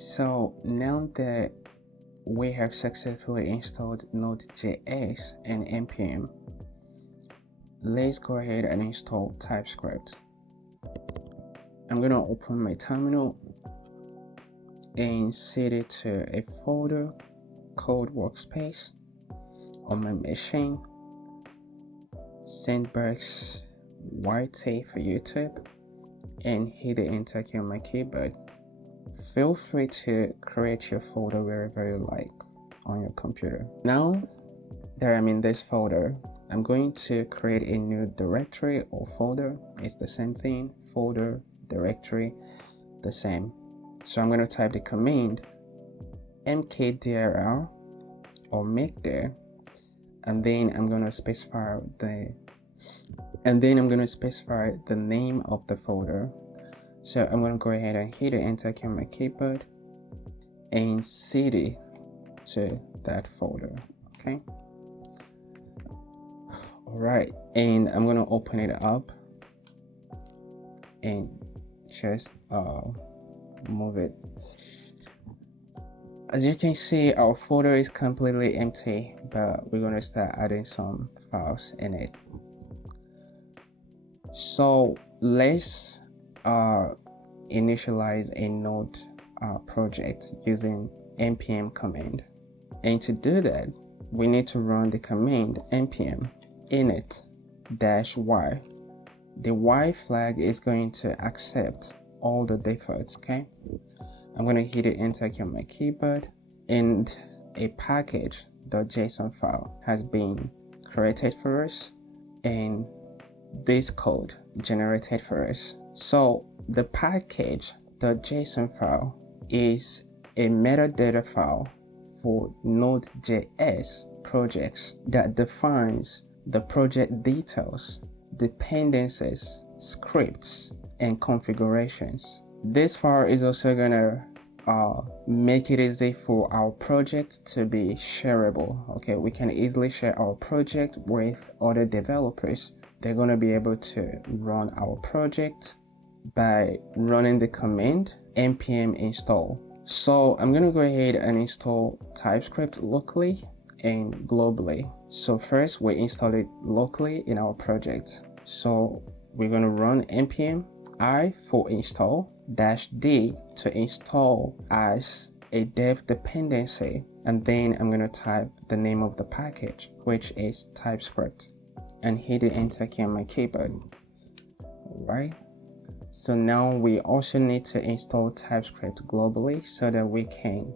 So now that we have successfully installed Node.js and npm, let's go ahead and install TypeScript. I'm going to open my terminal and set it to a folder called workspace on my machine. Sandbox YT for YouTube, and hit the enter key on my keyboard. Feel free to create your folder wherever you like on your computer. Now that I'm in this folder, I'm going to create a new directory or folder. It's the same thing, folder, directory, the same. So I'm going to type the command mkdir or make there, and then I'm going to specify the name of the folder. So I'm going to go ahead and hit the enter key on my keyboard and set it to that folder. Okay. All right, and I'm going to open it up and just move it. As you can see, our folder is completely empty, but we're going to start adding some files in it. So let's initialize a node project using npm command. And to do that, we need to run the command npm init-y. The y flag is going to accept all the defaults. Okay, I'm going to hit the enter key on my keyboard, and a package.json file has been created for us and this code generated for us. So the package.json file is a metadata file for Node.js projects that defines the project details, dependencies, scripts, and configurations. This file is also gonna make it easy for our project to be shareable. Okay, we can easily share our project with other developers. They're going to be able to run our project by running the command npm install. So I'm going to go ahead and install TypeScript locally and globally. So first we install it locally in our project. So we're going to run npm I for install -d to install as a dev dependency, and then I'm going to type the name of the package, which is TypeScript, and hit the enter key on my keyboard. Alright, so now we also need to install TypeScript globally so that we can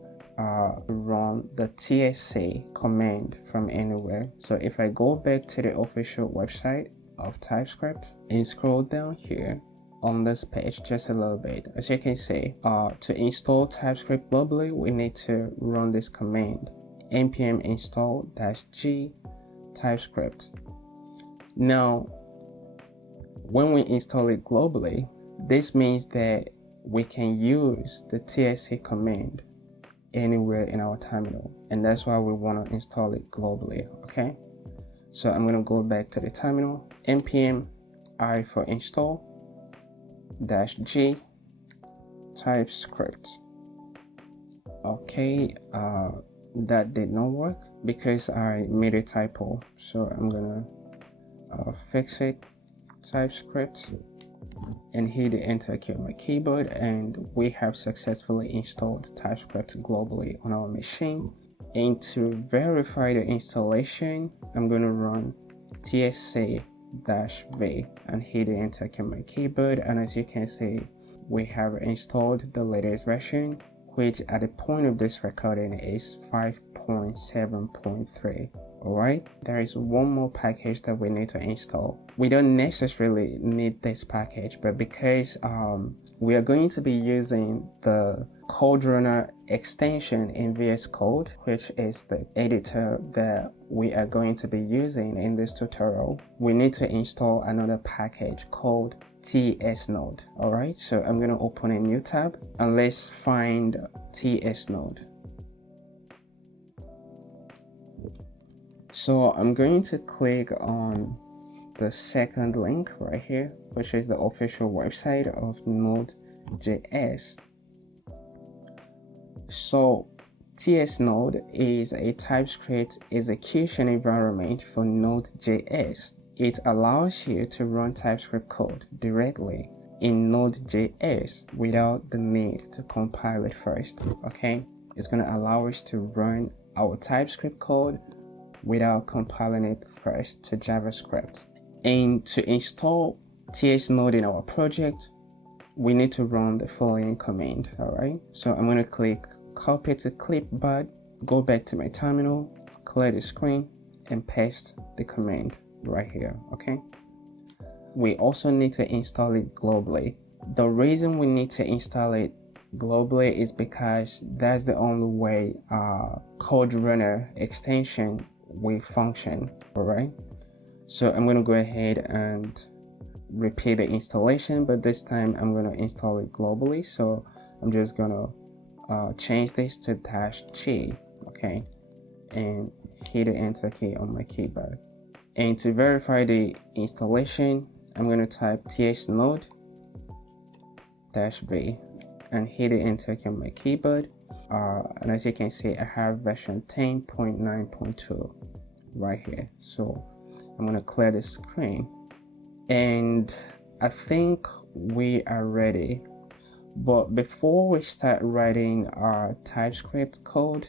run the tsc command from anywhere. So if I go back to the official website of TypeScript and scroll down here on this page just a little bit, as you can see, to install TypeScript globally, we need to run this command npm install -g TypeScript. Now, when we install it globally, this means that we can use the tsc command anywhere in our terminal, and that's why we want to install it globally. Okay, so I'm going to go back to the terminal, npm I for install -g TypeScript. Okay, that did not work because I made a typo, so I'm gonna fix it. TypeScript, and hit the enter key on my keyboard, and we have successfully installed TypeScript globally on our machine. And to verify the installation, I'm going to run tsc-v and hit the enter key on my keyboard, and as you can see, we have installed the latest version, which at the point of this recording is 5.7.3. Alright, there is one more package that we need to install. We don't necessarily need this package, but because we are going to be using the Code Runner extension in VS Code, which is the editor that we are going to be using in this tutorial, we need to install another package called tsnode. Alright, so I'm going to open a new tab and let's find tsnode. So I'm going to click on the second link right here, which is the official website of Node.js. So TS Node is a TypeScript execution environment for Node.js. It allows you to run TypeScript code directly in Node.js without the need to compile it first. Okay, it's going to allow us to run our TypeScript code without compiling it first to JavaScript. And to install TS Node in our project, we need to run the following command. All right, so I'm going to click copy to clipboard, go back to my terminal, clear the screen, and paste the command right here. Okay, we also need to install it globally. The reason we need to install it globally is because that's the only way code runner extension will function. All right, so I'm going to go ahead and repeat the installation, but this time I'm going to install it globally. So I'm just going to change this to -G, okay, and hit the enter key on my keyboard. And to verify the installation, I'm going to type ts node -v and hit the enter key on my keyboard. And as you can see, I have version 10.9.2 right here. So I'm going to clear the screen, and I think we are ready. But before we start writing our TypeScript code,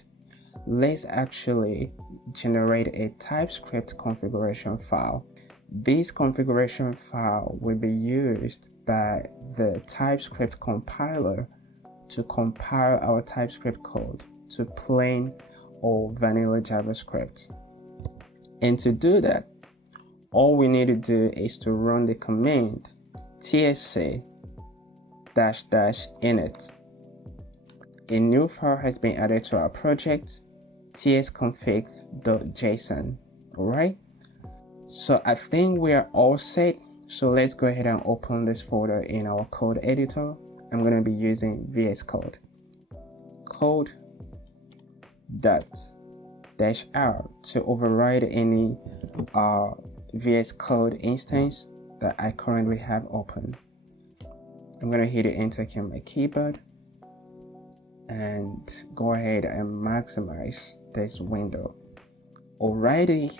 let's actually generate a TypeScript configuration file. This configuration file will be used by the TypeScript compiler to compile our TypeScript code to plain or vanilla JavaScript. And to do that, all we need to do is to run the command tsc --init. A new file has been added to our project, tsconfig.json. All right, so I think we are all set. So let's go ahead and open this folder in our code editor. I'm going to be using VS Code -r to override any VS Code instance that I currently have open. I'm going to hit the enter key on my keyboard and go ahead and maximize this window. Alrighty,